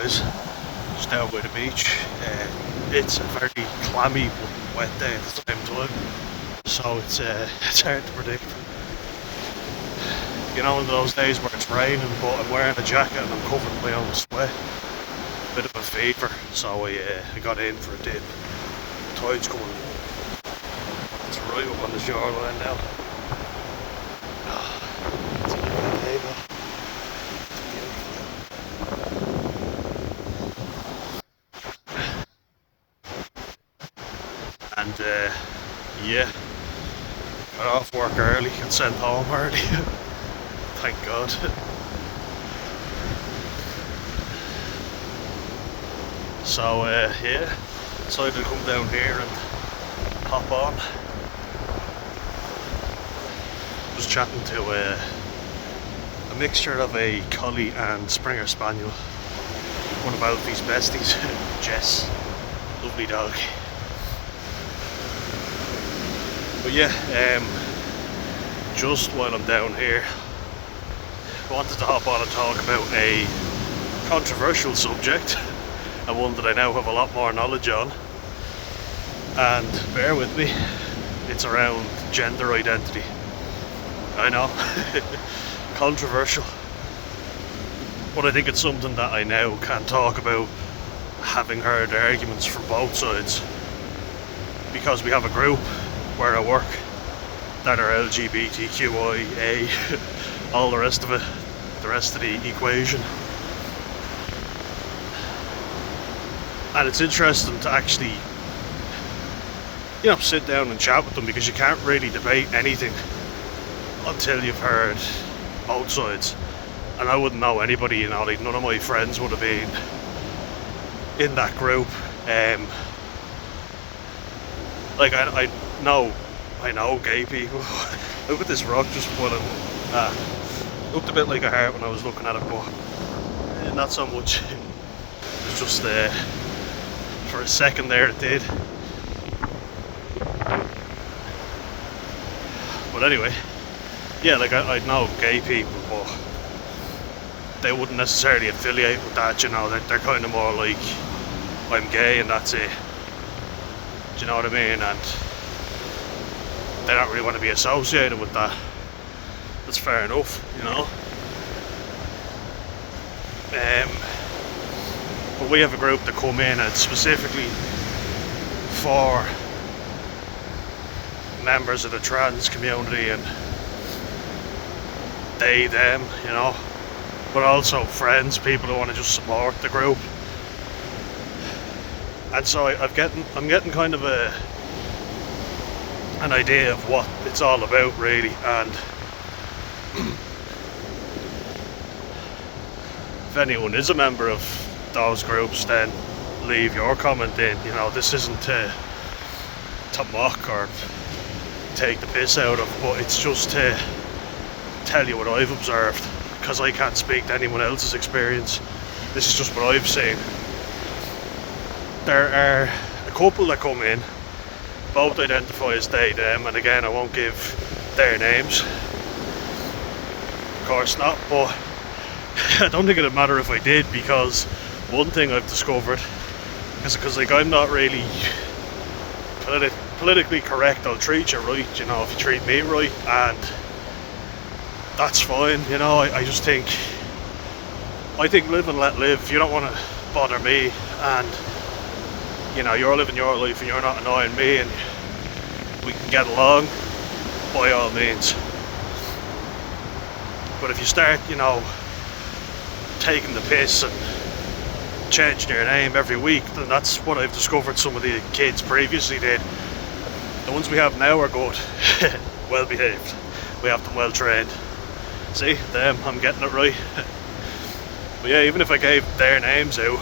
guys, just down by the beach. It's a very clammy but wet day at the same time, so it's hard to predict. You know, in those days where it's raining but I'm wearing a jacket and I'm covered in my own sweat, bit of a fever, so I got in for a dip. The tide's coming. It's right up on the shoreline now. It's a lovely day though. And yeah, got off work early, got sent home early. Thank God. So yeah, decided to come down here and hop on. Was chatting to a mixture of a collie and Springer Spaniel, one of Alfie's besties, Jess, lovely dog. But yeah, just while I'm down here, I wanted to hop on and talk about a controversial subject, and one that I now have a lot more knowledge on. And bear with me, it's around gender identity. I know, controversial, but I think it's something that I now can talk about, having heard arguments from both sides, because we have a group where I work that are LGBTQIA, all the rest of it, the rest of the equation. And it's interesting to actually, sit down and chat with them, because you can't really debate anything until you've heard both sides. And I wouldn't know anybody, like none of my friends would have been in that group. Like I know gay people. Look at this rock just pulling. Looked a bit like a heart when I was looking at it, but not so much. It was just for a second there it did. But anyway, yeah, like I know gay people, but they wouldn't necessarily affiliate with that, they're kind of more like, I'm gay and that's it. Do you know what I mean? And they don't really want to be associated with that. That's fair enough, But we have a group that come in and specifically for members of the trans community and they, them, but also friends, people who want to just support the group. And so I'm getting kind of an idea of what it's all about, really. And if anyone is a member of those groups, then leave your comment in. This isn't to mock or take the piss out of, but it's just to tell you what I've observed, because I can't speak to anyone else's experience. This is just what I've seen. There are a couple that come in, both identify as they, them, and again I won't give their names, of course not, but I don't think it'd matter if I did, because one thing I've discovered is because like I'm not really politically correct. I'll treat you right, if you treat me right, and that's fine. I just think live and let live. You don't want to bother me, and you're living your life and you're not annoying me, and we can get along, by all means. But if you start taking the piss and changing your name every week, then that's what I've discovered some of the kids previously did. The ones we have now are good, well behaved, we have them well trained. See, them, I'm getting it right. But yeah, even if I gave their names out,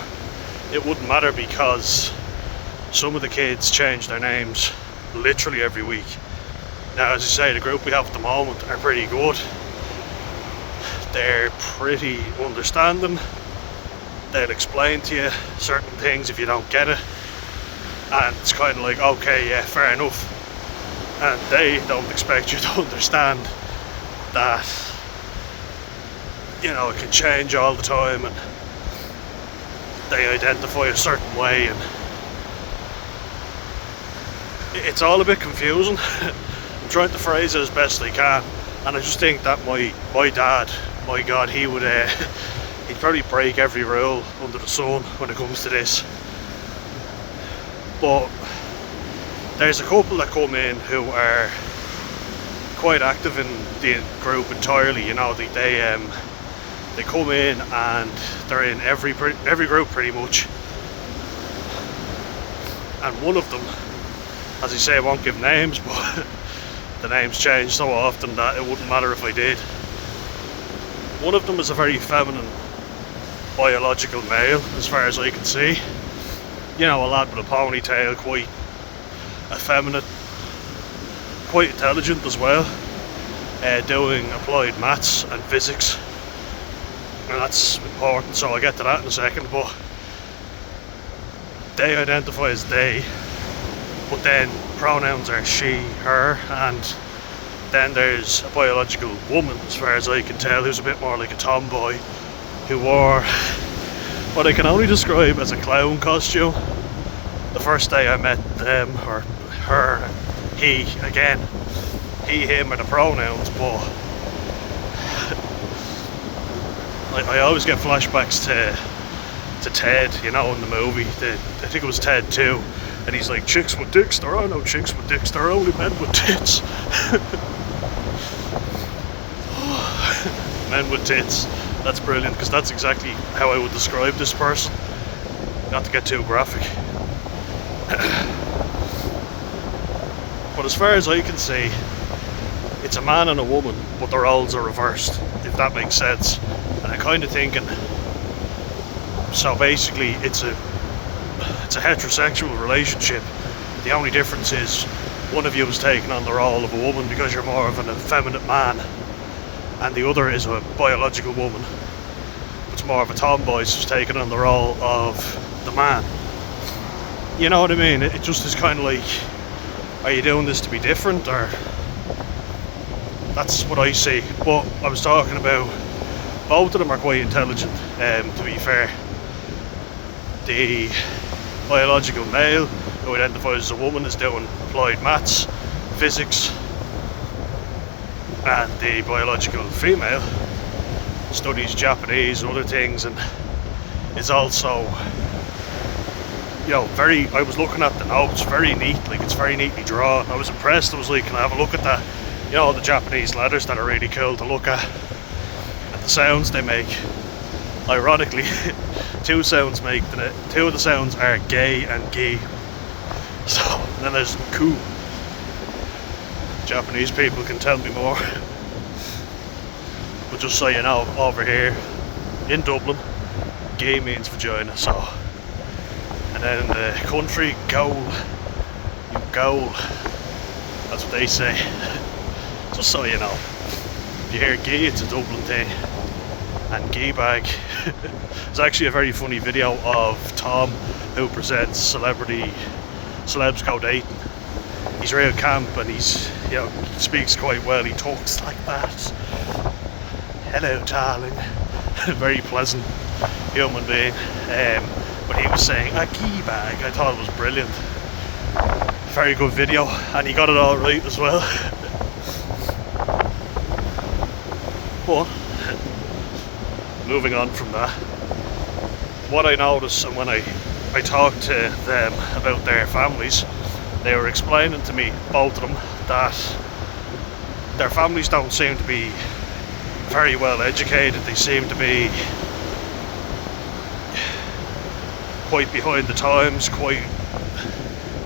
it wouldn't matter, because some of the kids change their names literally every week. Now, as I say, the group we have at the moment are pretty good. They're pretty understanding. They'll explain to you certain things if you don't get it, and it's kind of like, okay, yeah, fair enough. And they don't expect you to understand that, it can change all the time, and they identify a certain way, and it's all a bit confusing. I'm trying to phrase it as best I can, and I just think that my dad, my God, he would he'd probably break every rule under the sun when it comes to this. But there's a couple that come in who are quite active in the group entirely. You know, they come in and they're in every group pretty much. And one of them, as I say, I won't give names, but the names change so often that it wouldn't matter if I did. One of them is a very feminine biological male, as far as I can see. You know, a lad with a ponytail, quite effeminate, quite intelligent as well, doing applied maths and physics, and that's important, so I'll get to that in a second. But they identify as they, but then pronouns are she, her, and then there's a biological woman, as far as I can tell, who's a bit more like a tomboy, who wore what I can only describe as a clown costume. The first day I met them, or her, he, again, he, him are the pronouns, but I always get flashbacks to Ted, you know, in the movie. I think it was Ted 2, and he's like, chicks with dicks, there are no chicks with dicks, there are only men with tits. Men with tits, that's brilliant, because that's exactly how I would describe this person, not to get too graphic. But as far as I can see, it's a man and a woman, but their roles are reversed, if that makes sense. And I'm kind of thinking, so basically it's a heterosexual relationship. The only difference is one of you is taking on the role of a woman because you're more of an effeminate man, and the other is a biological woman. It's more of a tomboy who's taking on the role of the man. You know what I mean? It just is kind of like, are you doing this to be different, or? That's what I see. But I was talking about, both of them are quite intelligent, to be fair. The biological male, who identifies as a woman, is doing applied maths, physics, and the biological female studies Japanese and other things, and is also, you know, I was looking at the notes, very neat, like it's very neatly drawn. I was impressed. I was like, can I have a look at that? You know, the Japanese letters that are really cool to look at, and the sounds they make. Ironically, two of the sounds are gay and gi. So, and then there's ku. Japanese people can tell me more. But just so you know, over here in Dublin, gay means vagina, so. And then in the country, goal. You goal. That's what they say. Just so you know. If you hear gay, it's a Dublin thing. And gay bag. There's actually a very funny video of Tom, who presents Celebs Go Dating. He's real camp, and he's, you know, speaks quite well. He talks like that. Hello, darling. Very pleasant human being. But he was saying a key bag. I thought it was brilliant. Very good video, and he got it all right as well. But moving on from that, what I noticed, and when I talked to them about their families, they were explaining to me, both of them, that their families don't seem to be very well educated. They seem to be quite behind the times, quite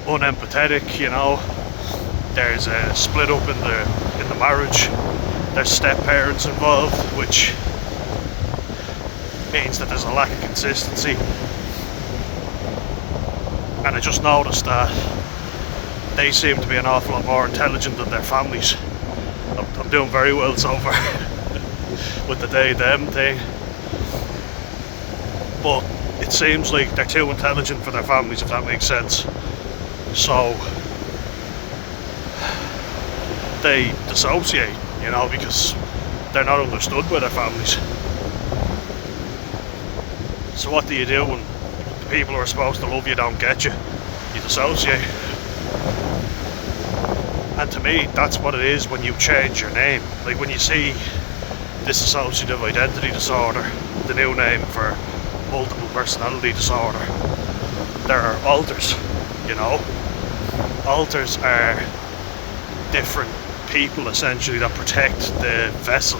unempathetic, you know. There's a split up in the marriage. There's step parents involved, which means that there's a lack of consistency. And I just noticed that they seem to be an awful lot more intelligent than their families. I'm doing very well so far with the they-them thing. But it seems like they're too intelligent for their families, if that makes sense. So they dissociate, you know, because they're not understood by their families. So what do you do when people who are supposed to love you don't get you, you dissociate. And to me, that's what it is when you change your name. Like when you see dissociative identity disorder, the new name for multiple personality disorder, there are alters, you know. Alters are different people essentially that protect the vessel.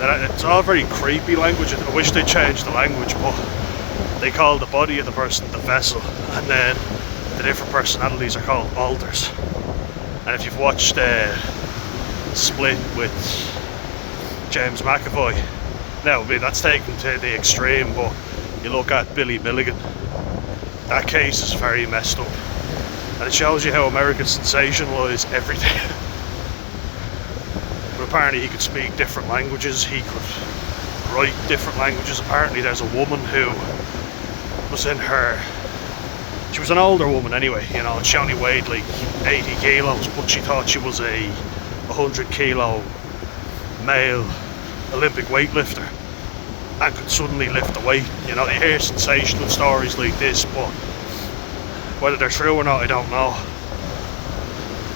And it's all very creepy language. I wish they changed the language, but they call the body of the person the vessel, and then the different personalities are called alters. And if you've watched Split with James McAvoy, now that's taken to the extreme, but you look at Billy Milligan, that case is very messed up, and it shows you how America sensationalised everything. But apparently he could speak different languages, he could write different languages. Apparently there's a woman who was she was an older woman anyway, you know, and she only weighed like 80 kilos, but she thought she was a 100 kilo male Olympic weightlifter and could suddenly lift the weight. You know, you hear sensational stories like this, but whether they're true or not, I don't know.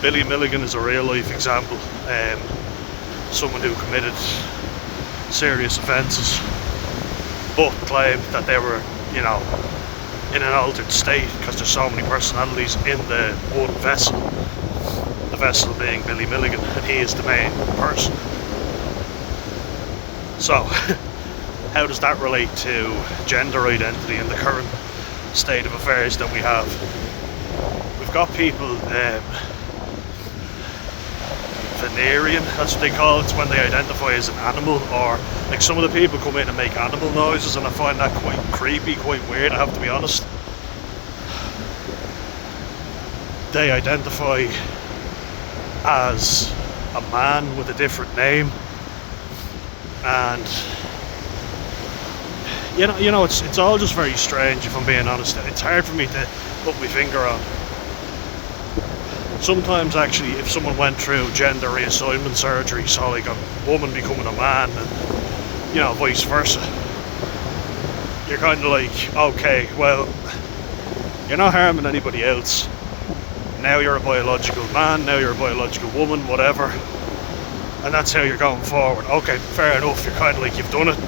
Billy Milligan is a real life example. Someone who committed serious offences, but claimed that they were, you know, in an altered state because there's so many personalities in the one vessel. The vessel being Billy Milligan, and he is the main person. So, how does that relate to gender identity in the current state of affairs that we have? We've got people, Venerian, that's what they call it. It's when they identify as an animal, or like some of the people come in and make animal noises, and I find that quite creepy, quite weird, I have to be honest. They identify as a man with a different name, and you know it's all just very strange, if I'm being honest. It's hard for me to put my finger on. Sometimes actually, if someone went through gender reassignment surgery, so like a woman becoming a man, and you know, vice versa, you're kind of like, okay, well, you're not harming anybody else. Now you're a biological man, now you're a biological woman, whatever, and that's how you're going forward. Okay, fair enough. You're kind of like, you've done it,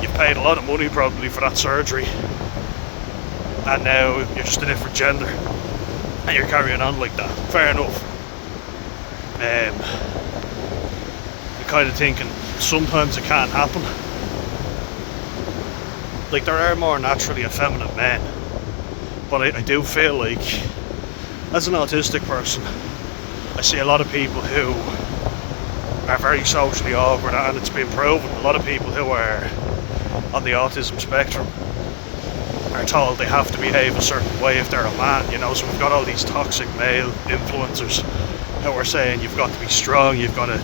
you've paid a lot of money probably for that surgery, and now you're just a different gender, and you're carrying on like that. Fair enough. You're kind of thinking sometimes it can't happen. Like, there are more naturally effeminate men, but I do feel like, as an autistic person, I see a lot of people who are very socially awkward, and it's been proven a lot of people who are on the autism spectrum are told they have to behave a certain way if they're a man, you know. So we've got all these toxic male influencers who are saying you've got to be strong, you've got to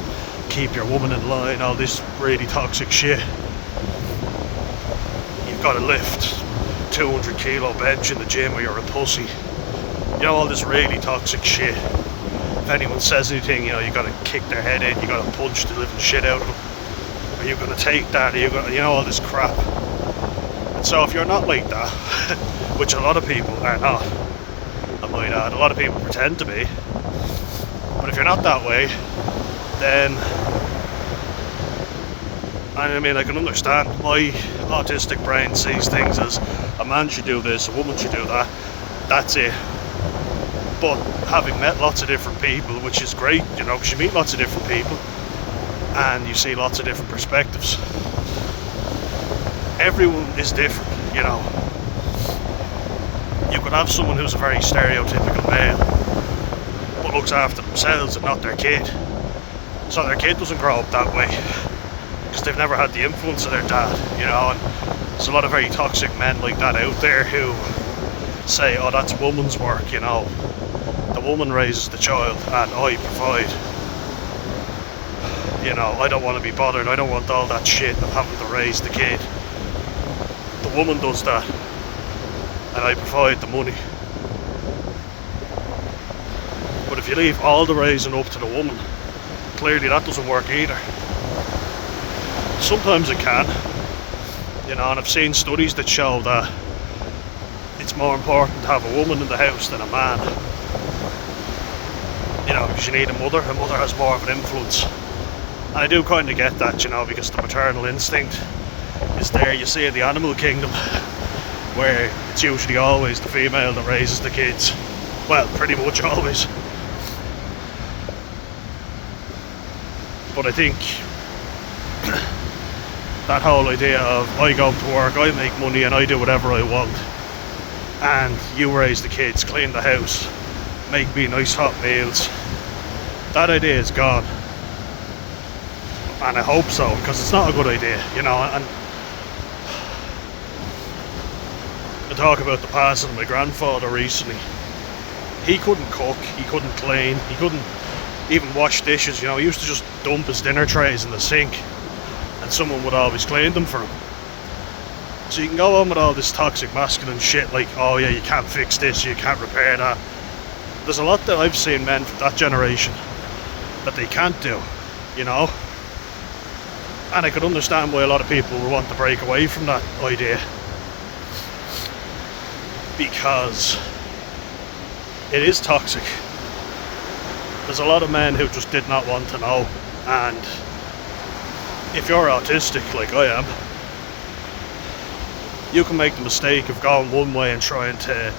keep your woman in line, all this really toxic shit. You've got to lift 200 kilo bench in the gym or you're a pussy. You know, all this really toxic shit. If anyone says anything, you know, you got to kick their head in, you got to punch the living shit out of them. Are you going to take that? Are you going to, you know, all this crap. And so if you're not like that, which a lot of people are not, I might add, a lot of people pretend to be, but if you're not that way, then, I mean, I can understand. My autistic brain sees things as a man should do this, a woman should do that, that's it. But having met lots of different people, which is great, you know, because you meet lots of different people and you see lots of different perspectives. Everyone is different, you know. You could have someone who's a very stereotypical male but looks after themselves and not their kid, so their kid doesn't grow up that way because they've never had the influence of their dad, you know. And there's a lot of very toxic men like that out there who say, oh, that's woman's work, you know, the woman raises the child and I provide. You know, I don't want to be bothered, I don't want all that shit of having to raise the kid. The woman does that and I provide the money. But if you leave all the raising up to the woman, clearly that doesn't work either. Sometimes it can, you know, and I've seen studies that show that it's more important to have a woman in the house than a man. You know, because you need a mother has more of an influence. And I do kind of get that, you know, because the maternal instinct is there. You see in the animal kingdom, where it's usually always the female that raises the kids. Well, pretty much always. But I think that whole idea of I go to work, I make money and I do whatever I want, and you raise the kids, clean the house, make me nice hot meals, that idea is gone. And I hope so, because it's not a good idea, you know. And I talk about the passing of my grandfather recently. He couldn't cook, he couldn't clean, he couldn't even wash dishes, you know. He used to just dump his dinner trays in the sink and someone would always clean them for him. So you can go on with all this toxic masculine shit like, oh yeah, you can't fix this, you can't repair that. There's a lot that I've seen men from that generation that they can't do, you know. And I could understand why a lot of people would want to break away from that idea, because it is toxic. There's a lot of men who just did not want to know, and if you're autistic like I am, you can make the mistake of going one way and trying to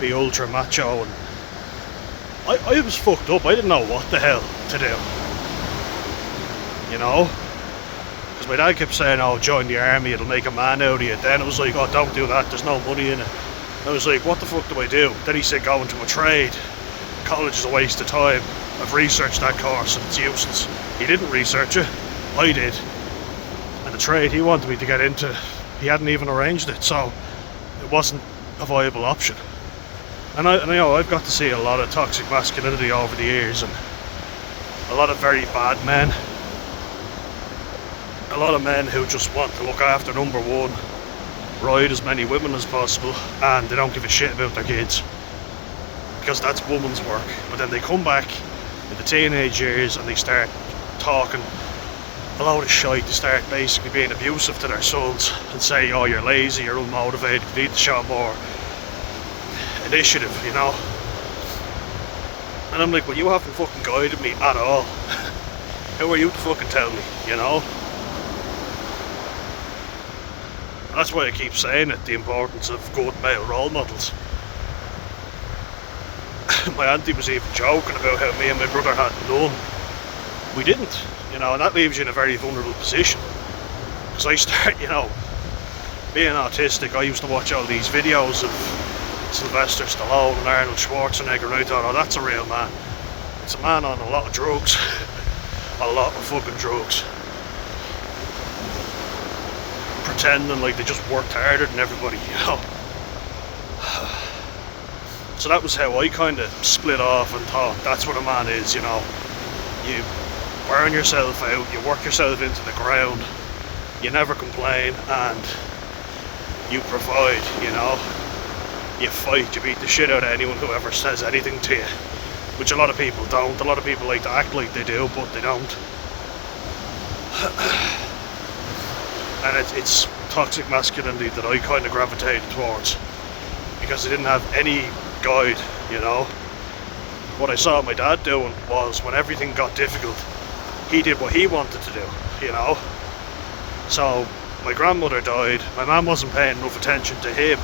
be ultra macho, and I was fucked up. I didn't know what the hell to do, you know, because my dad kept saying, oh, join the army, it'll make a man out of you. Then it was like, oh, don't do that, there's no money in it. I was like, what the fuck do I do? Then he said, go into a trade. College is a waste of time. I've researched that course and it's useless. He didn't research it, I did. And the trade he wanted me to get into, he hadn't even arranged it, so it wasn't a viable option. And I know I've got to see a lot of toxic masculinity over the years, and a lot of very bad men. A lot of men who just want to look after number one, ride as many women as possible, and they don't give a shit about their kids, because that's woman's work. But then they come back in the teenage years and they start talking a load of shite. They start basically being abusive to their sons and say, oh, you're lazy, you're unmotivated, you need to show more initiative, you know. And I'm like, well, you haven't fucking guided me at all. Who are you to fucking tell me, you know? And that's why I keep saying it, the importance of good male role models. My auntie was even joking about how me and my brother had none. We didn't, you know, and that leaves you in a very vulnerable position. Because I start, you know, being autistic, I used to watch all these videos of Sylvester Stallone and Arnold Schwarzenegger, and I thought, oh, that's a real man. It's a man on a lot of drugs. A lot of fucking drugs. Pretending like they just worked harder than everybody, you know. So that was how I kind of split off and thought, that's what a man is, you know. You burn yourself out, you work yourself into the ground, you never complain, and you provide, you know. You fight, you beat the shit out of anyone who ever says anything to you, which a lot of people don't. A lot of people like to act like they do, but they don't. And it's toxic masculinity that I kind of gravitated towards, because I didn't have any guide, you know. What I saw my dad doing was, when everything got difficult, he did what he wanted to do, you know. So my grandmother died, my mum wasn't paying enough attention to him,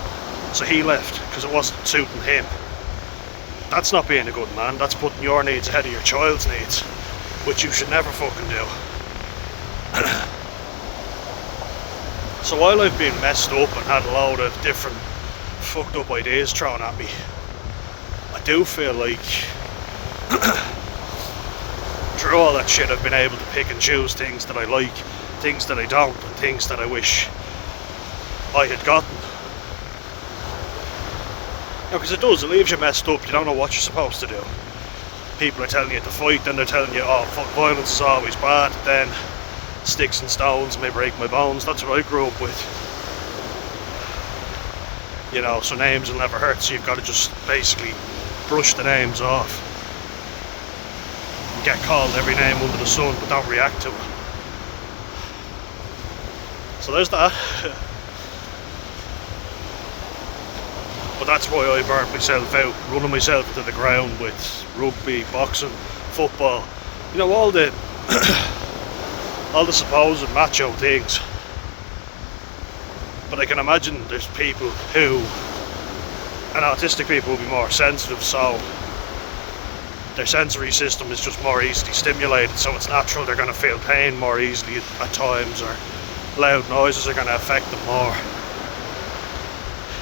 so he left because it wasn't suiting him. That's not being a good man, that's putting your needs ahead of your child's needs, which you should never fucking do. So while I've been messed up and had a load of different fucked up ideas thrown at me, I do feel like through all that shit I've been able to pick and choose things that I like, things that I don't, and things that I wish I had gotten. Because it does, it leaves you messed up, you don't know what you're supposed to do. People are telling you to fight, then they're telling you, oh, fuck, violence is always bad, then sticks and stones may break my bones. That's what I grew up with. You know, so names will never hurt, so you've got to just basically brush the names off. You get called every name under the sun, but don't react to it. So there's that. But that's why I burnt myself out, running myself into the ground with rugby, boxing, football, you know, all the all the supposed macho things. But I can imagine there's people who, and autistic people will be more sensitive, so their sensory system is just more easily stimulated, so it's natural they're going to feel pain more easily at times, or loud noises are going to affect them more.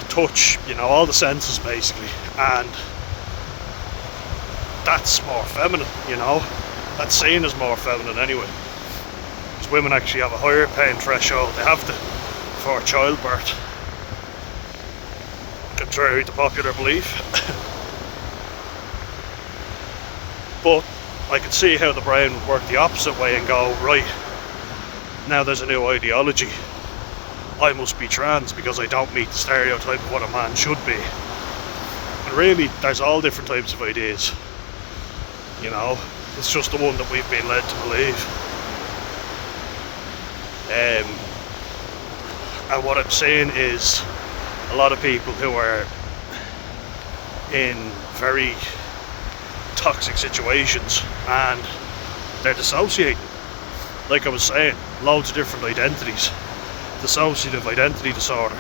Touch, you know, all the senses basically, and that's more feminine, you know, that's seen as more feminine anyway, because women actually have a higher pain threshold, they have to, for childbirth, contrary to popular belief. But I could see how the brain would work the opposite way and go, right, now there's a new ideology, I must be trans because I don't meet the stereotype of what a man should be. And really, there's all different types of ideas, you know, it's just the one that we've been led to believe. And what I'm saying is, a lot of people who are in very toxic situations and they're dissociating, like I was saying, loads of different identities, dissociative identity disorder.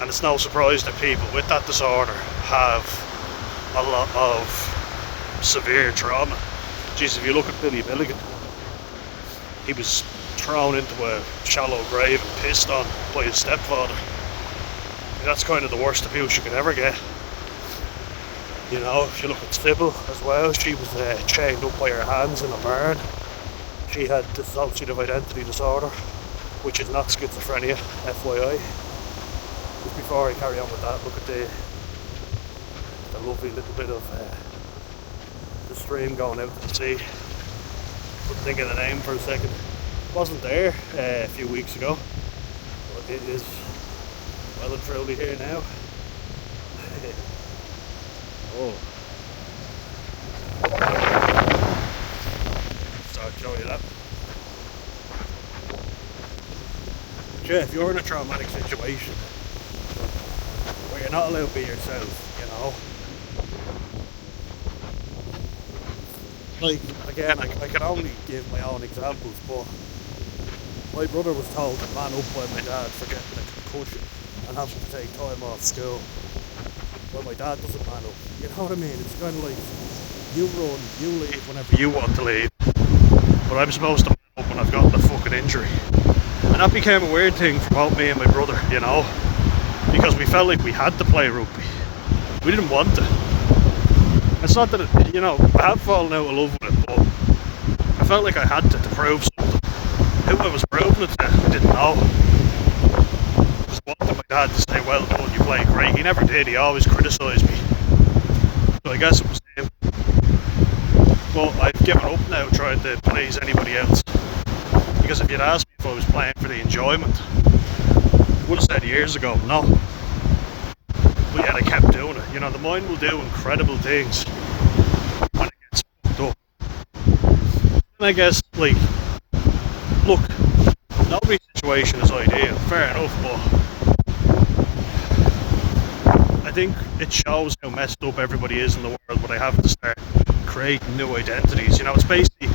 And it's no surprise that people with that disorder have a lot of severe trauma. Jeez, if you look at Billy Milligan, he was thrown into a shallow grave and pissed on by his stepfather. That's kind of the worst abuse you could ever get. You know, if you look at Sybil as well, she was chained up by her hands in a barn. She had dissociative identity disorder, which is not schizophrenia, FYI. Just before I carry on with that, look at the lovely little bit of the stream going out to the sea. Couldn't think of the name for a second. Wasn't there a few weeks ago, but it is well and truly here now. Oh. Start showing you that. But yeah, if you're in a traumatic situation where you're not allowed to be yourself, you know. Like, again, I can only give my own examples, but my brother was told to man up by my dad for getting a concussion and having to take time off school. Well, my dad doesn't man up. You know what I mean? It's kind of like, you run, you leave whenever you want to leave, but I'm supposed to man up when I've got the fucking injury. And that became a weird thing for both me and my brother, you know, because we felt like we had to play rugby. We didn't want to. It's not that, you know, I have fallen out of love with it, but I felt like I had to prove something. Who I was proving it to, I didn't know. I just wanted my dad to say, well done, you played great. He never did, he always criticised me. So I guess it was him. But I've given up now trying to please anybody else. Because if you'd asked me if I was playing for the enjoyment, I would have said years ago, no. But yet I kept doing it. You know, the mind will do incredible things when it gets fucked up. And I guess, like, look, nobody's situation is ideal, fair enough, but I think it shows how messed up everybody is in the world when they have to start creating new identities. You know, it's basically,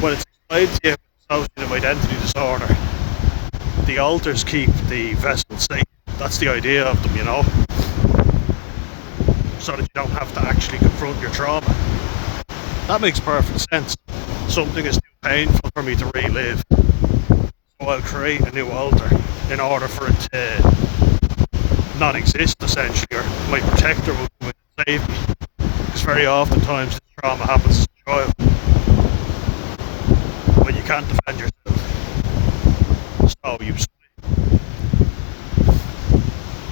when it's explained to you with dissociative identity disorder, the alters keep the vessel safe. That's the idea of them, you know, so that you don't have to actually confront your trauma. That makes perfect sense. Something is too painful for me to relive, so I'll create a new alter in order for it to not exist, essentially, or my protector will come in and save me. Because very oftentimes this trauma happens as a child, when you can't defend yourself, so you sleep.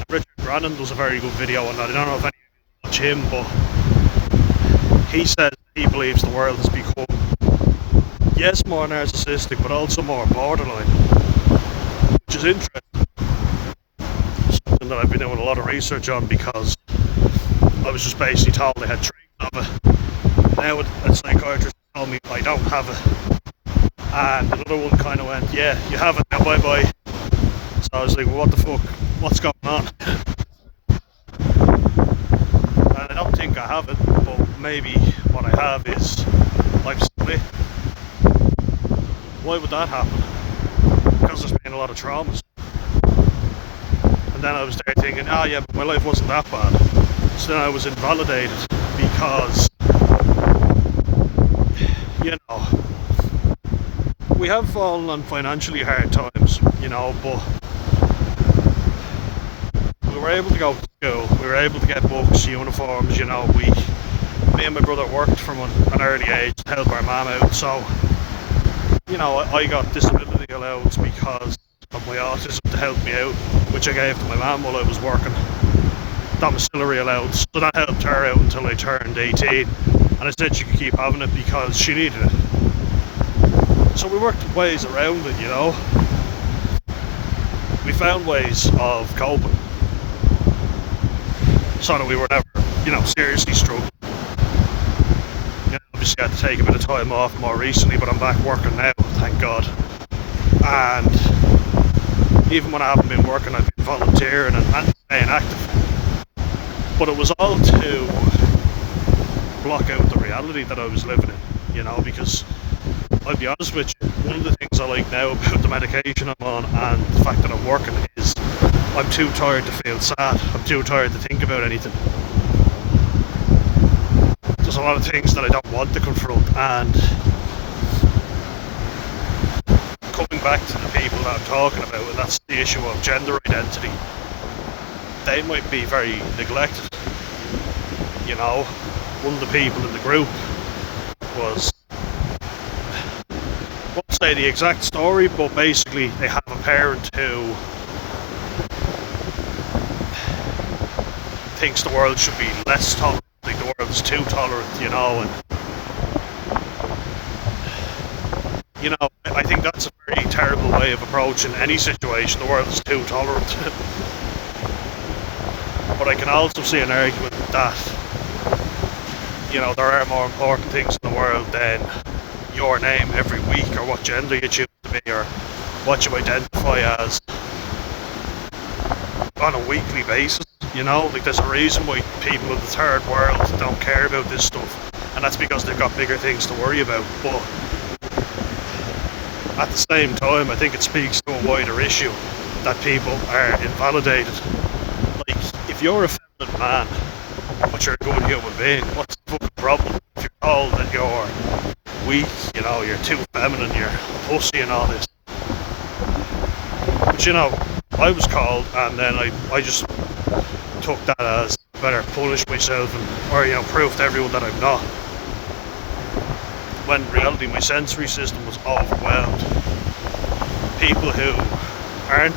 Richard Brannon does a very good video on that. I don't know if any of you watch him, but he says he believes the world has become, yes, more narcissistic, but also more borderline, which is interesting. Something that I've been doing a lot of research on, because I was just basically told I had traits of it. Now a psychiatrist told me I don't have it, and another one kind of went, yeah, you have it now, bye bye. So I was like, well, what the fuck, what's going on? have it, but maybe what I have is life split. Why would that happen? Because there's been a lot of traumas. And then I was there thinking, yeah, but my life wasn't that bad. So then I was invalidated because, we have fallen on financially hard times, but we were able to go to school, we were able to get books, uniforms, me and my brother worked from an early age to help our mum out, so, I got disability allowance because of my autism to help me out, which I gave to my mum while I was working, domiciliary allowance, so that helped her out until I turned 18, and I said she could keep having it because she needed it. So we worked ways around it, we found ways of coping, so that we were never, seriously struggling. Obviously I had to take a bit of time off more recently, but I'm back working now, thank God. And even when I haven't been working, I've been volunteering and staying active. But it was all to block out the reality that I was living in, because I'll be honest with you, one of the things I like now about the medication I'm on and the fact that I'm working is I'm too tired to feel sad. I'm too tired to think about anything. There's a lot of things that I don't want to confront, and coming back to the people that I'm talking about, and that's the issue of gender identity, they might be very neglected. One of the people in the group was, I won't say the exact story, but basically they have a parent who thinks the world should be less tolerant, like the world is too tolerant, and I think that's a very terrible way of approaching any situation. The world is too tolerant. But I can also see an argument that, there are more important things in the world than your name every week, or what gender you choose to be, or what you identify as on a weekly basis. There's a reason why people in the third world don't care about this stuff, and that's because they've got bigger things to worry about. But at the same time, I think it speaks to a wider issue that people are invalidated. Like, if you're a feminine man, but you're a good human being, what's the fucking problem? If you're told that you're weak, you're too feminine, you're a pussy and all this. But I was called, and then I just took that as better punish myself or prove to everyone that I'm not. When in reality my sensory system was overwhelmed. People who aren't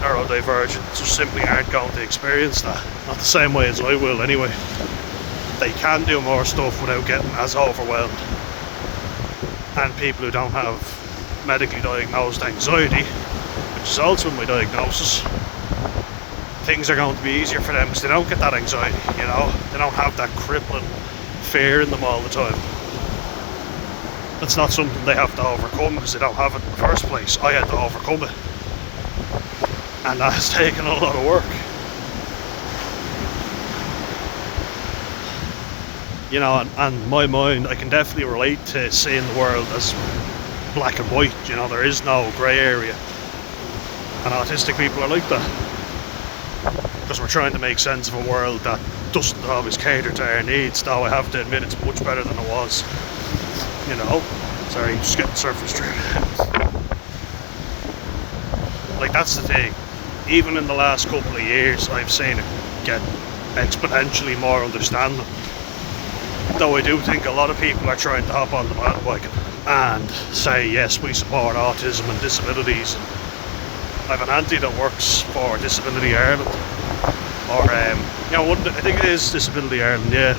neurodivergent just simply aren't going to experience that. Not the same way as I will anyway. They can do more stuff without getting as overwhelmed. And people who don't have medically diagnosed anxiety, which is also my diagnosis, things are going to be easier for them because they don't get that anxiety, they don't have that crippling fear in them all the time. That's not something they have to overcome because they don't have it in the first place. I had to overcome it, and that has taken a lot of work. And my mind, I can definitely relate to seeing the world as black and white. There is no grey area, and autistic people are like that because we're trying to make sense of a world that doesn't always cater to our needs, though I have to admit it's much better than it was. Sorry, just getting surface treatment. Like, that's the thing. Even in the last couple of years, I've seen it get exponentially more understanding. Though I do think a lot of people are trying to hop on the bandwagon and say, yes, we support autism and disabilities. I have an auntie that works for Disability Ireland. Or, I think it is Disability Ireland, yeah.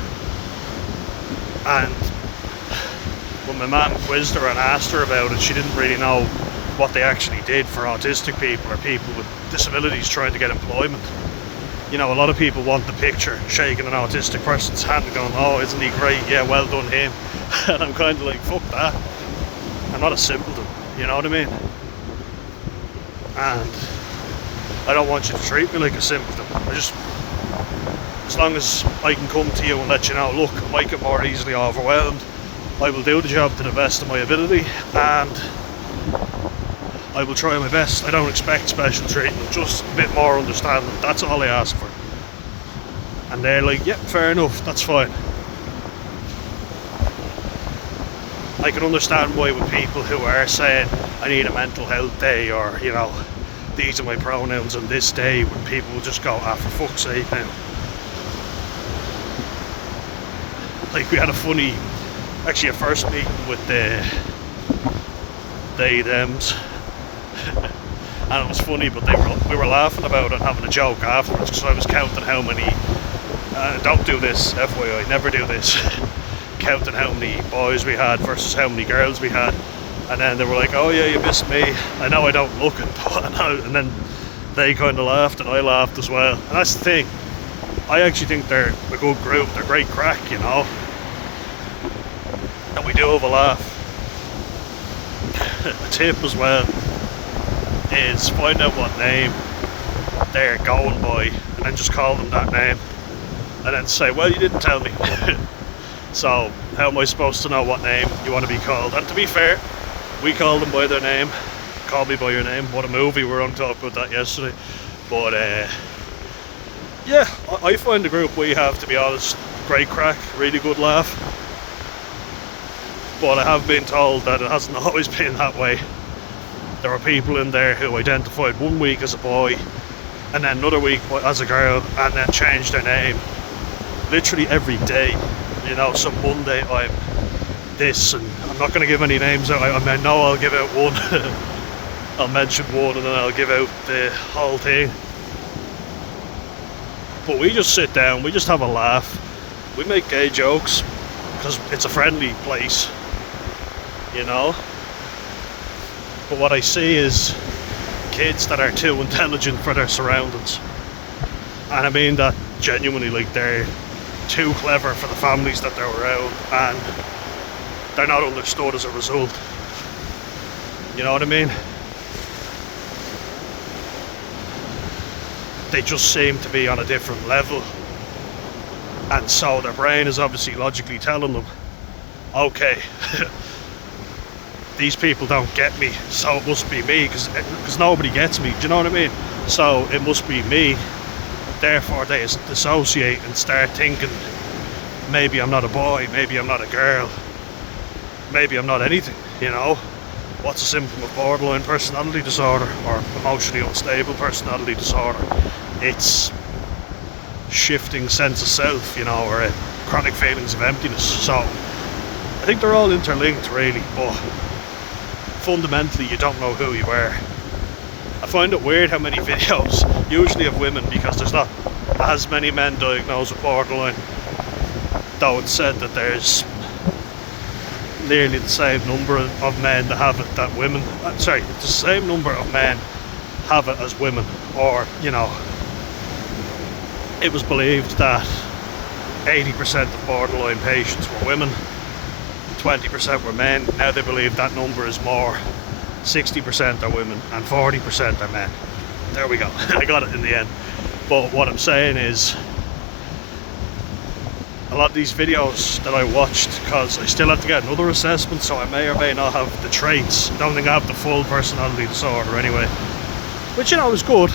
And when my mum quizzed her and asked her about it, she didn't really know what they actually did for autistic people or people with disabilities trying to get employment. A lot of people want the picture, shaking an autistic person's hand and going, oh, isn't he great? Yeah, well done him. And I'm kind of like, fuck that. I'm not a simpleton, you know what I mean? And I don't want you to treat me like a simpleton. as long as I can come to you and let you know, look, I might get more easily overwhelmed, I will do the job to the best of my ability, and I will try my best. I don't expect special treatment, just a bit more understanding. That's all I ask for. And they're like, yep, fair enough, that's fine. I can understand why with people who are saying, I need a mental health day, or, you know, these are my pronouns on this day, when people will just go, for fuck's sake now. Like, we had a first meeting with the they, thems. And it was funny, but we were laughing about it and having a joke afterwards, because I was counting how many, don't do this, FYI, never do this, counting how many boys we had versus how many girls we had, and then they were like, oh yeah, you missed me, I know I don't look it, but and then they kind of laughed and I laughed as well. And that's the thing, I actually think they're a good group, they're great crack, you know, and we do have a laugh. A tip as well is find out what name they're going by and then just call them that name, and then say, well, you didn't tell me. So how am I supposed to know what name you want to be called? And to be fair, we call them by their name. Call me by your name. What a movie, we were on talk about that yesterday. But yeah, I find the group we have, to be honest, great crack, really good laugh. But I have been told that it hasn't always been that way. There were people in there who identified one week as a boy and then another week as a girl, and then changed their name literally every day. You know, some Monday I'm this, and I'm not going to give any names out. I mean, no, I'll give out one. I'll mention one and then I'll give out the whole thing. But we just sit down, we just have a laugh, we make gay jokes, because it's a friendly place, you know. But what I see is kids that are too intelligent for their surroundings, and I mean that genuinely, like they're too clever for the families that they're around, and they're not understood as a result. You know what I mean? They just seem to be on a different level, and so their brain is obviously logically telling them, okay, these people don't get me, so it must be me, because nobody gets me, do you know what I mean? So it must be me. Therefore they dissociate and start thinking, maybe I'm not a boy, maybe I'm not a girl, maybe I'm not anything, you know? What's a symptom of borderline personality disorder or emotionally unstable personality disorder? It's shifting sense of self, you know, or chronic feelings of emptiness. So I think they're all interlinked really, but fundamentally you don't know who you are. I find it weird how many videos, usually of women, because there's not as many men diagnosed with borderline, though it's said that there's nearly the same number of men that have it that women, sorry, the same number of men have it as women, or, you know, it was believed that 80% of borderline patients were women, 20% were men. Now they believe that number is more. 60% are women and 40% are men. There we go. I got it in the end. But what I'm saying is, a lot of these videos that I watched, because I still have to get another assessment, so I may or may not have the traits. I don't think I have the full personality disorder anyway, which, you know, is good.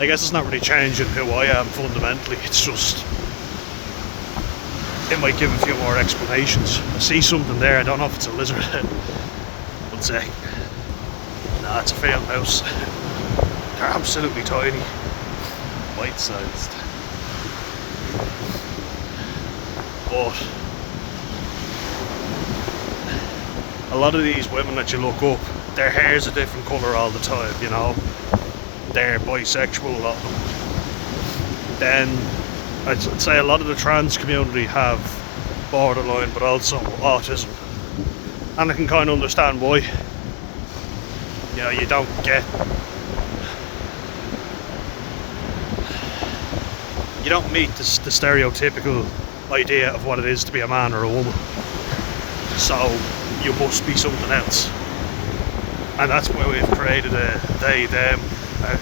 I guess it's not really changing who I am fundamentally. It's just, it might give a few more explanations. I see something there, I don't know if it's a lizard. One sec. Nah, it's a field mouse. They're absolutely tiny. Bite-sized. But a lot of these women that you look up, their hair's a different colour all the time, you know. They're bisexual, a lot of them. Then I'd say a lot of the trans community have borderline, but also autism. And I can kind of understand why. You know, you don't meet the stereotypical idea of what it is to be a man or a woman. So you must be something else. And that's why we've created a they, them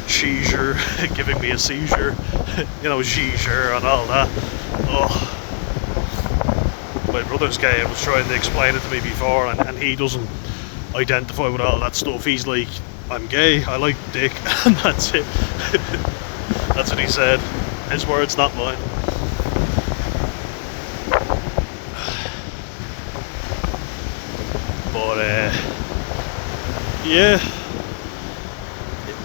seizure, giving me a seizure, you know, seizure and all that. Oh. My brother's gay and was trying to explain it to me before, and he doesn't identify with all that stuff. He's like, I'm gay, I like dick, and that's it. That's what he said. His words, not mine. But yeah,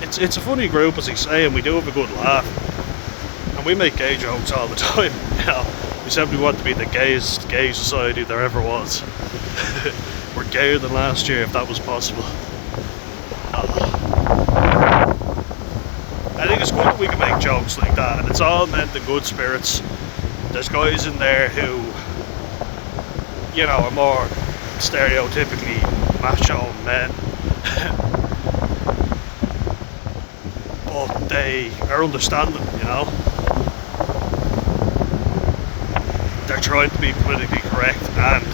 it's a funny group, as he's saying. We do have a good laugh, and we make gay jokes all the time. You know, we said we want to be the gayest gay society there ever was. We're gayer than last year, if that was possible. I think it's good that we can make jokes like that, and it's all meant in good spirits. There's guys in there who, you know, are more stereotypically macho men. But they are understanding, you know. They're trying to be politically correct, and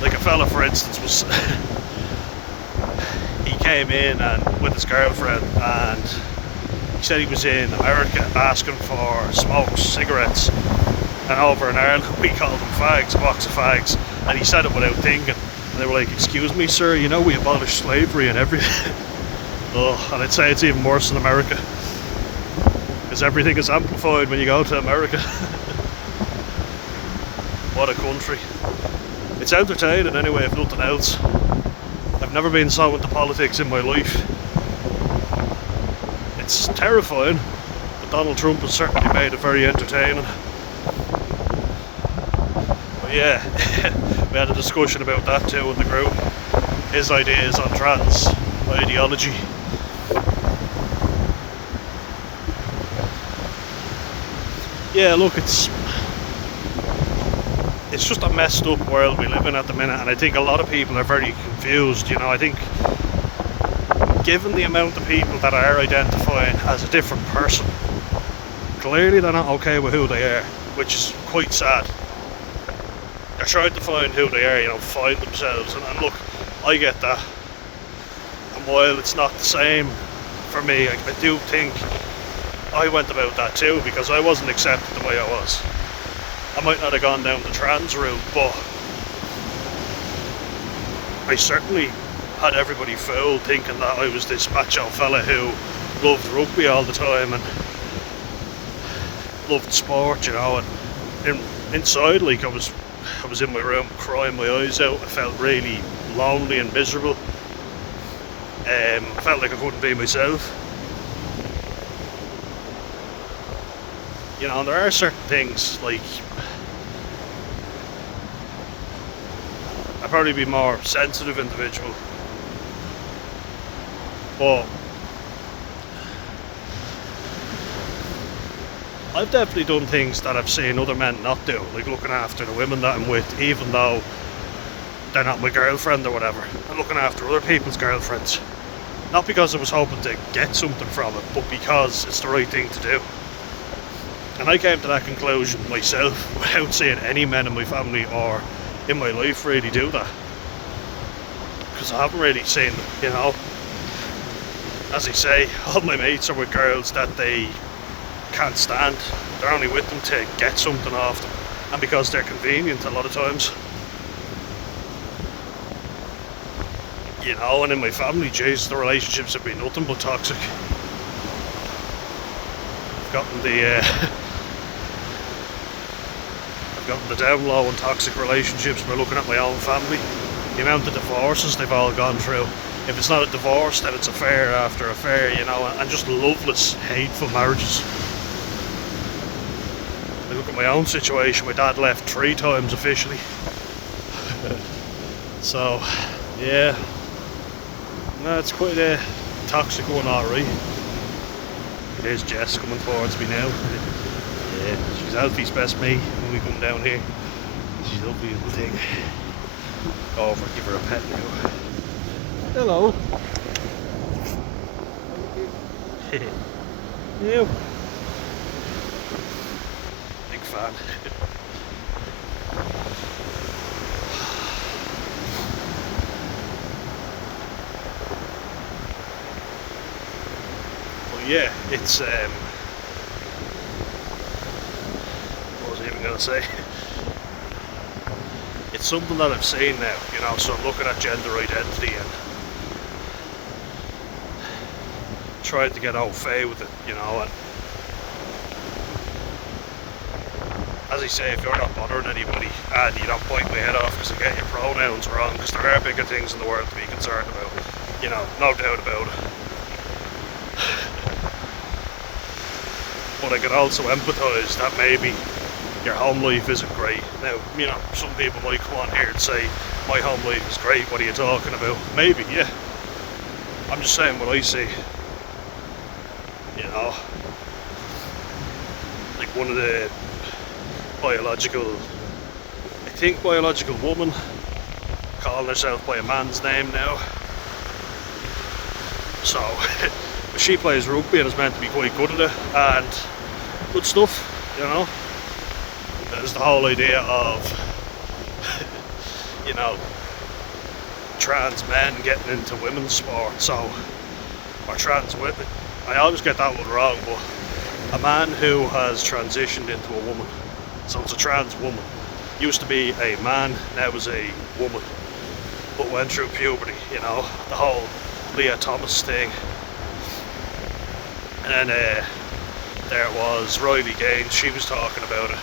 like a fella, for instance, was he came in and with his girlfriend, and he said he was in America asking for smokes, cigarettes, and over in Ireland we called them fags, a box of fags, and he said it without thinking. And they were like, excuse me sir, you know we abolished slavery and everything. Oh, and I'd say it's even worse in America, because everything is amplified when you go to America. What a country. It's entertaining anyway, if nothing else. I've never been so into politics in my life. It's terrifying, but Donald Trump has certainly made it very entertaining. But yeah, we had a discussion about that too in the group. His ideas on trans ideology. Yeah, look, it's just a messed up world we live in at the minute, and I think a lot of people are very confused. You know, I think given the amount of people that are identifying as a different person, clearly they're not okay with who they are, which is quite sad. They're trying to find who they are, you know, find themselves, and look, I get that. And while it's not the same for me, I do think I went about that too, because I wasn't accepted the way I was. I might not have gone down the trans route, but I certainly had everybody fooled thinking that I was this macho fella who loved rugby all the time and loved sport, you know, and inside, like, I was in my room crying my eyes out. I felt really lonely and miserable. I felt like I couldn't be myself. You know, and there are certain things, like, I'd probably be more sensitive individual, but I've definitely done things that I've seen other men not do, like looking after the women that I'm with, even though they're not my girlfriend or whatever, and looking after other people's girlfriends. Not because I was hoping to get something from it, but because it's the right thing to do. And I came to that conclusion myself without seeing any men in my family or in my life really do that. Because I haven't really seen them, you know. As I say, all my mates are with girls that they can't stand. They're only with them to get something off them, and because they're convenient a lot of times. You know, and in my family, jeez, the relationships have been nothing but toxic. I've gotten the down low on toxic relationships by looking at my own family. The amount of divorces they've all gone through. If it's not a divorce, then it's affair after affair, you know, and just loveless, hateful marriages. I look at my own situation. My dad left 3 times officially. So, yeah. No, it's quite a toxic one, alright. There's Jess coming towards me now. Yeah, she's Alfie's best mate when we come down here. She's a lovely little thing. Go over and give her a pet now. Hello. Yeah. Big fan. yeah, it's what was I even gonna say? It's something that I've seen now, you know, so I'm looking at gender identity and trying to get au fait with it, you know, and as I say, if you're not bothering anybody and you don't bite my head off because I get your pronouns wrong, because there are bigger things in the world to be concerned about, you know, no doubt about it. But I can also empathise that maybe your home life isn't great. Now, you know, some people might come on here and say, my home life is great, what are you talking about? Maybe, yeah. I'm just saying what I see. You know, like one of the biological woman calling herself by a man's name now. So she plays rugby and is meant to be quite good at it and good stuff, you know. There's the whole idea of you know, trans men getting into women's sport, so, or trans women. I always get that one wrong, but a man who has transitioned into a woman, so it's a trans woman. Used to be a man, now is a woman, but went through puberty, you know, the whole Leah Thomas thing. And then there was Riley Gaines, she was talking about it.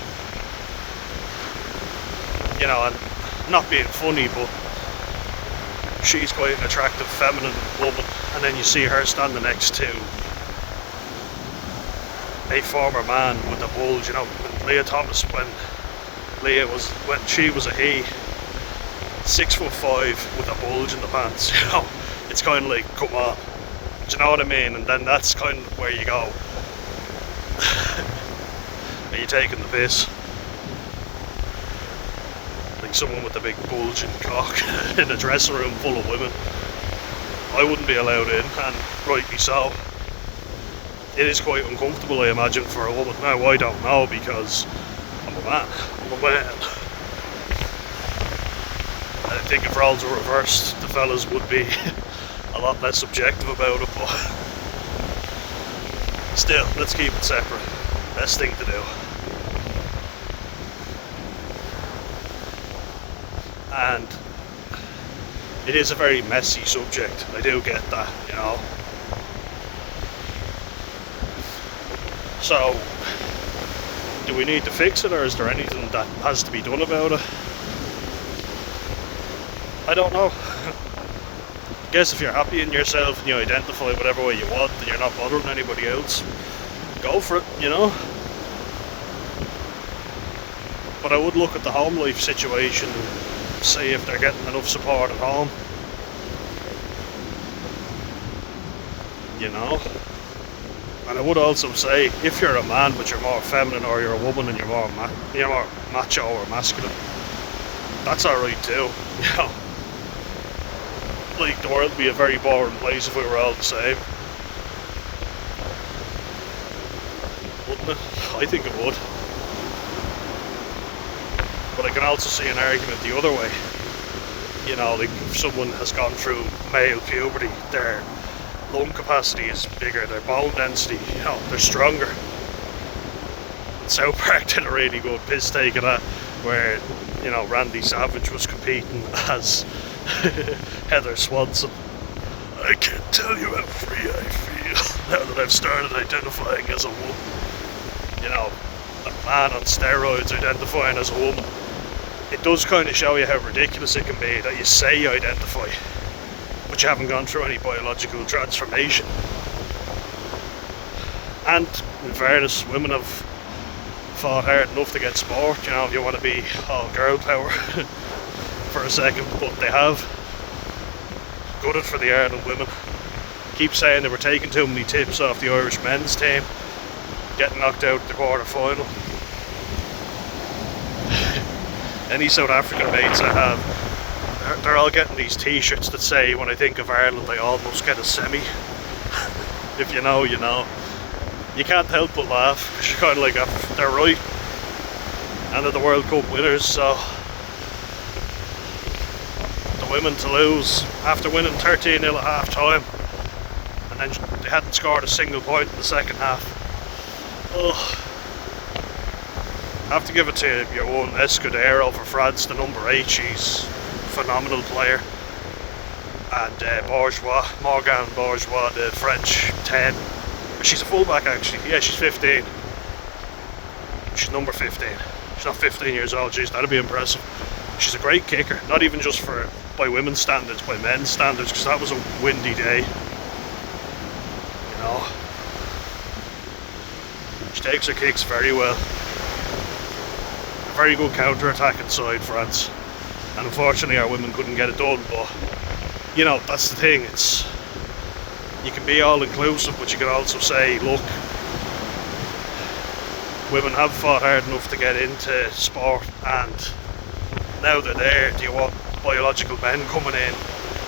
You know, and not being funny, but she's quite an attractive feminine woman, and then you see her standing next to a former man with a bulge, you know, when Leah Thomas, when she was a he, 6'5" with a bulge in the pants, you know, it's kind of like, come on, do you know what I mean? And then that's kind of where you go, are you taking the piss? Like someone with a big bulging cock in a dressing room full of women, I wouldn't be allowed in, and rightly so. It is quite uncomfortable, I imagine, for a woman. Now, I don't know, because I'm a man. I think if roles were reversed, the fellas would be a lot less subjective about it, but still, let's keep it separate. Best thing to do. And it is a very messy subject, I do get that, you know. So, do we need to fix it, or is there anything that has to be done about it? I don't know. I guess if you're happy in yourself and you identify whatever way you want and you're not bothering anybody else, go for it, you know. But I would look at the home life situation and see if they're getting enough support at home, you know. And I would also say, if you're a man but you're more feminine, or you're a woman and you're more macho or masculine, that's alright too, you know. Like, the world would be a very boring place if we were all the same, wouldn't it? I think it would. But I can also see an argument the other way. You know, like, if someone has gone through male puberty, their lung capacity is bigger, their bone density, you know, they're stronger. South Park did a really good piss take of that, where, you know, Randy Savage was competing as Heather Swanson. I can't tell you how free I feel now that I've started identifying as a woman. You know, a man on steroids identifying as a woman. It does kind of show you how ridiculous it can be that you say you identify, but you haven't gone through any biological transformation. And in fairness, women have fought hard enough to get sport, you know, if you want to be all girl power for a second, but they have. Gutted for the Ireland women. Keep saying they were taking too many tips off the Irish men's team, getting knocked out the quarter final. Any South African mates I have, they're all getting these t-shirts that say, when I think of Ireland I almost get a semi. If you know, you know. You can't help but laugh, because you're kind of like, they're right. And they're the World Cup winners, so the women to lose after winning 13-0 at half time, and and then they hadn't scored a single point in the second half. Oh. I have to give it to your one Escudero for France, the number 8. She's a phenomenal player. And Morgan Bourgeois, the French 10. She's a fullback actually. Yeah, she's 15. She's number 15. She's not 15 years old. Jeez, that'd be impressive. She's a great kicker. Not even just by women's standards, by men's standards, because that was a windy day. You know. She takes her kicks very well. A very good counter-attack inside France. And unfortunately our women couldn't get it done, but you know, that's the thing. You can be all-inclusive, but you can also say, look, women have fought hard enough to get into sport, and now they're there. Do you want biological men coming in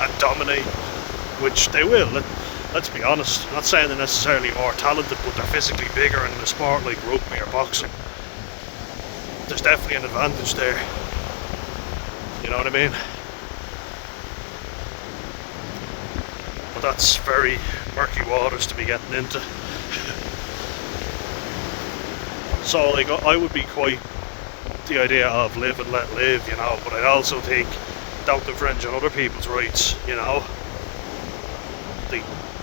and dominate? Which they will. Let's be honest. I'm not saying they're necessarily more talented, but they're physically bigger in a sport like rugby or boxing. There's definitely an advantage there. You know what I mean? But that's very murky waters to be getting into. So like, I would be quite the idea of live and let live, you know, but I also think don't infringe on other people's rights, you know.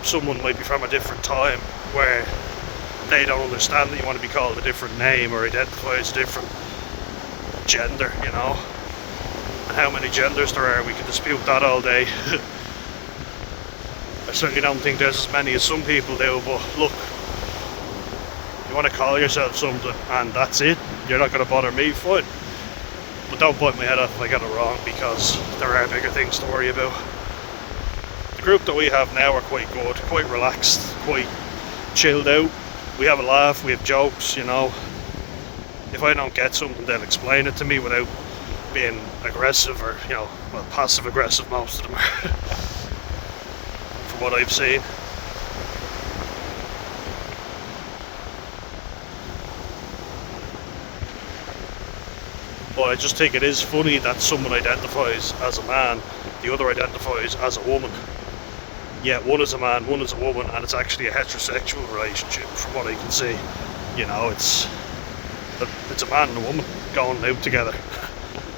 Someone might be from a different time where they don't understand that you want to be called a different name or identify as a different gender, you know. And how many genders there are, we can dispute that all day. I certainly don't think there's as many as some people do, but look, you want to call yourself something and that's it, you're not going to bother me, fine. But don't bite my head off if I get it wrong, because there are bigger things to worry about. The group that we have now are quite good, quite relaxed, quite chilled out. We have a laugh, we have jokes, you know. If I don't get something, they'll explain it to me without being aggressive or, you know, well, passive aggressive most of them are. From what I've seen. But I just think it is funny that someone identifies as a man, the other identifies as a woman. Yeah, one is a man, one is a woman, and it's actually a heterosexual relationship from what I can see. You know, it's a man and a woman going out together.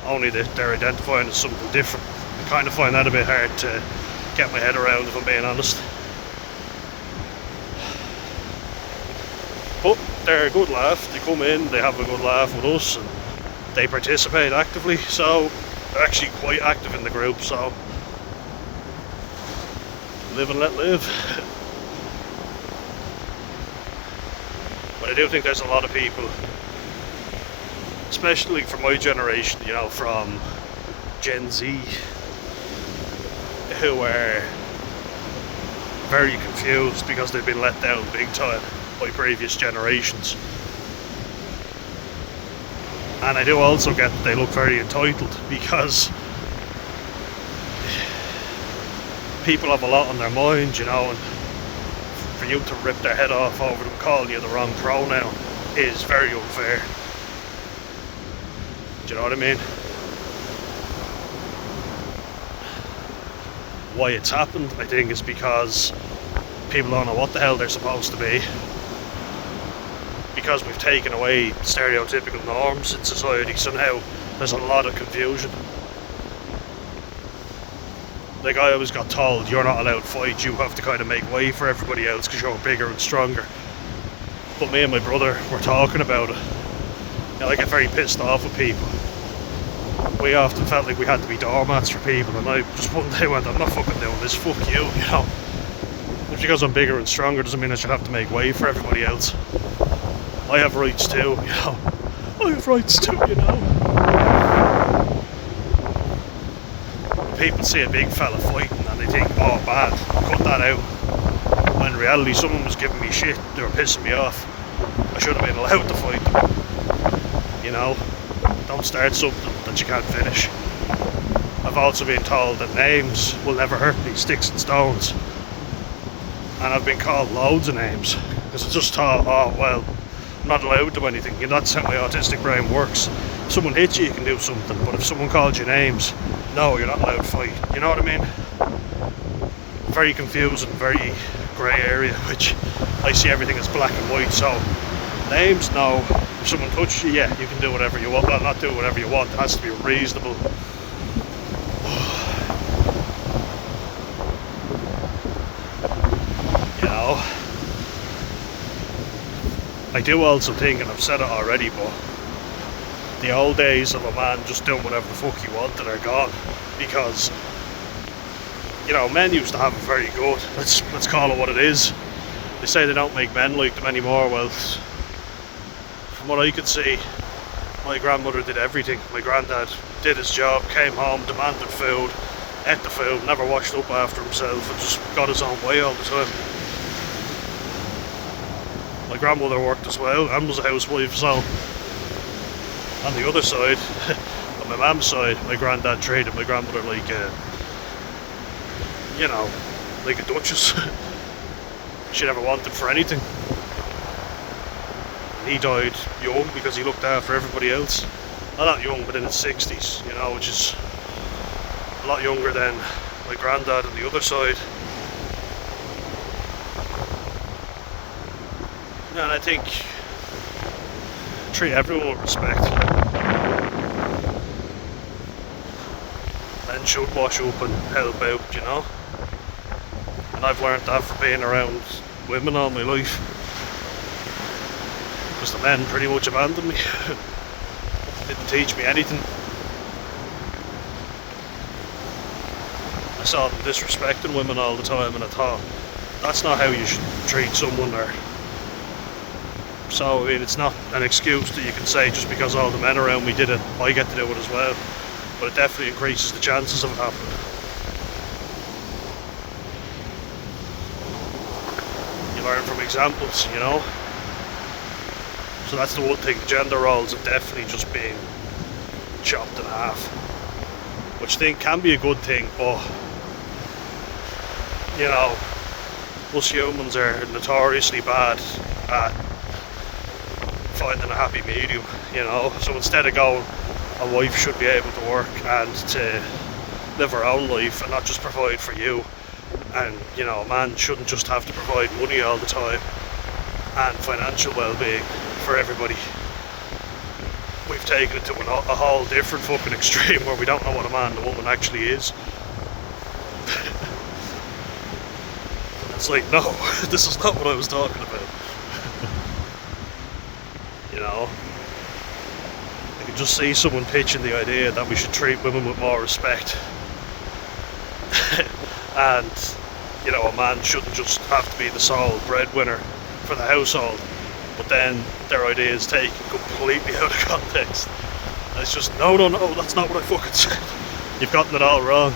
Only that they're identifying as something different. I kind of find that a bit hard to get my head around, if I'm being honest. But they're a good laugh. They come in, they have a good laugh with us, and they participate actively, so they're actually quite active in the group, so live and let live. But I do think there's a lot of people, especially from my generation, you know, from Gen Z, who are very confused because they've been let down big time by previous generations. And I do also get that they look very entitled, because people have a lot on their mind, you know, and for you to rip their head off over them calling you the wrong pronoun is very unfair. Do you know what I mean? Why it's happened, I think, is because people don't know what the hell they're supposed to be. Because we've taken away stereotypical norms in society, so now there's a lot of confusion. Like, I always got told, you're not allowed to fight, you have to kind of make way for everybody else because you're bigger and stronger. But me and my brother were talking about it. You know, I get very pissed off with people. We often felt like we had to be doormats for people, and I just one day went, I'm not fucking doing this, fuck you, you know. Just because I'm bigger and stronger doesn't mean I should have to make way for everybody else. I have rights too, you know. I have rights too, you know. People see a big fella fighting and they think, oh bad, cut that out. When in reality someone was giving me shit, they were pissing me off. I should have been allowed to fight them. You know, don't start something that you can't finish. I've also been told that names will never hurt me, sticks and stones. And I've been called loads of names, because I just thought, oh well, I'm not allowed to do anything. You know, that's how my autistic brain works. If someone hits you, you can do something, but if someone calls you names, no, you're not allowed to fight. You know what I mean? Very confusing, very grey area, which I see everything as black and white. So names, no. If someone touches you, yeah, you can do whatever you want. Well, not do whatever you want, it has to be reasonable. You know, I do also think, and I've said it already, but the old days of a man just doing whatever the fuck he wanted are gone, because, you know, men used to have it very good. Let's call it what it is. They say they don't make men like them anymore. Well, from what I could see, my grandmother did everything. My granddad did his job, came home, demanded food, ate the food, never washed up after himself, and just got his own way all the time. My grandmother worked as well and was a housewife, so on the other side, on my mum's side, my granddad treated my grandmother like a, you know, like a duchess. She never wanted for anything. He died young because he looked after everybody else. Well, not young, but in his 60s, you know, which is a lot younger than my granddad on the other side. And I think treat everyone with respect. Men should wash up and help out, you know. And I've learned that from being around women all my life. Because the men pretty much abandoned me. Didn't teach me anything. I saw them disrespecting women all the time, and I thought, that's not how you should treat someone. Or so, I mean, it's not an excuse that you can say just because all the men around me did it, I get to do it as well. But it definitely increases the chances of it happening. You learn from examples, you know. So that's the one thing, the gender roles have definitely just been chopped in half. Which I think can be a good thing, but, you know, us humans are notoriously bad at finding a happy medium, you know. So instead of going, a wife should be able to work and to live her own life and not just provide for you, and, you know, a man shouldn't just have to provide money all the time and financial well-being for everybody. We've taken it to a whole different fucking extreme where we don't know what a man and a woman actually is. It's like, no, this is not what I was talking about. You know, I can just see someone pitching the idea that we should treat women with more respect. And, you know, a man shouldn't just have to be the sole breadwinner for the household. But then their idea is taken completely out of context. And it's just, no, that's not what I fucking said. You've gotten it all wrong.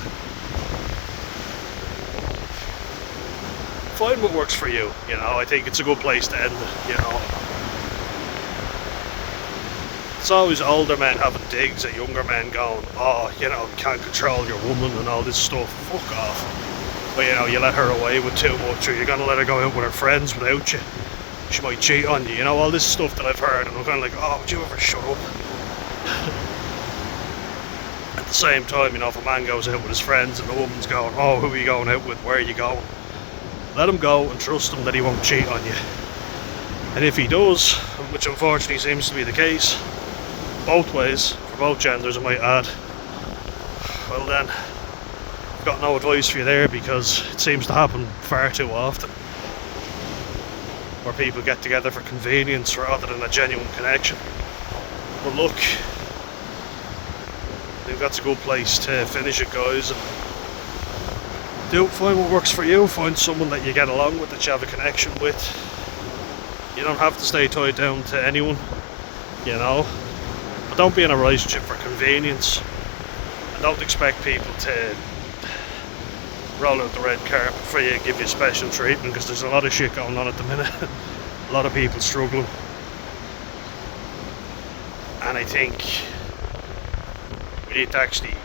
Find what works for you, you know. I think it's a good place to end it, you know. It's always older men having digs at younger men going, oh, you know, can't control your woman and all this stuff. Fuck off. But, you know, you let her away with too much, or you're going to let her go out with her friends without you. She might cheat on you, you know, all this stuff that I've heard, and I'm kind of like, oh, would you ever shut up? At the same time, you know, if a man goes out with his friends and the woman's going, oh, who are you going out with, where are you going? Let him go and trust him that he won't cheat on you. And if he does, which unfortunately seems to be the case, both ways, for both genders I might add, well then, I've got no advice for you there, because it seems to happen far too often. Where people get together for convenience rather than a genuine connection. But look, I think that's a good place to finish it, guys. And find what works for you. Find someone that you get along with, that you have a connection with. You don't have to stay tied down to anyone, you know. But don't be in a relationship for convenience. And don't expect people to roll out the red carpet for you and give you special treatment, because there's a lot of shit going on at the minute. A lot of people struggling. And I think we need to actually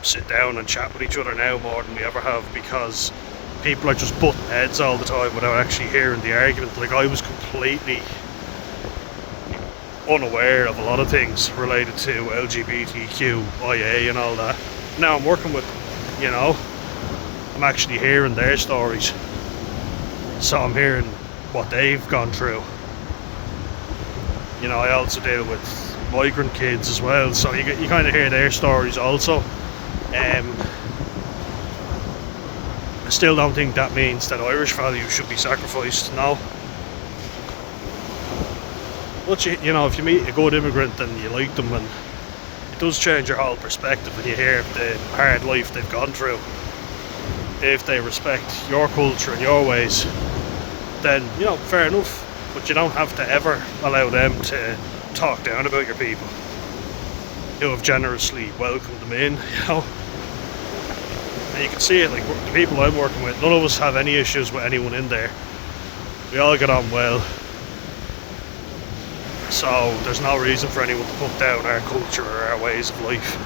sit down and chat with each other now more than we ever have, because people are just butting heads all the time without actually hearing the argument. Like, I was completely unaware of a lot of things related to LGBTQIA and all that. Now I'm working with them, you know. I'm actually hearing their stories. so I'm hearing what they've gone through. You know, I also deal with migrant kids as well, so you kind of hear their stories also. I still don't think that means that Irish values should be sacrificed, no. But you know, if you meet a good immigrant and you like them, and it does change your whole perspective when you hear the hard life they've gone through. If they respect your culture and your ways, then, you know, fair enough. But you don't have to ever allow them to talk down about your people who have generously welcomed them in, you know. And you can see it, like the people I'm working with, none of us have any issues with anyone in there. We all get on well. So there's no reason for anyone to put down our culture or our ways of life.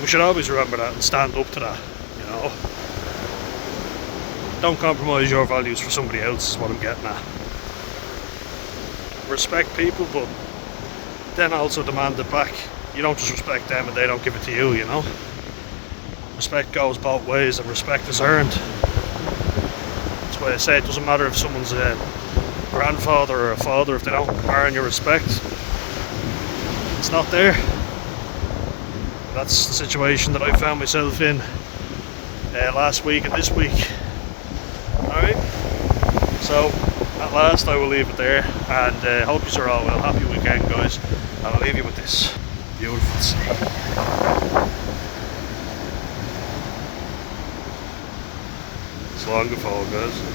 We should always remember that and stand up to that, you know. Don't compromise your values for somebody else is what I'm getting at. Respect people, but then also demand it back. You don't just respect them and they don't give it to you, you know. Respect goes both ways, and respect is earned. That's why I say it doesn't matter if someone's a grandfather or a father, if they don't earn your respect, it's not there. That's the situation that I found myself in last week and this week. Alright, so at last I will leave it there, and hope you're all well. Happy weekend, guys, and I'll leave you with this beautiful sea. It's long ago, guys.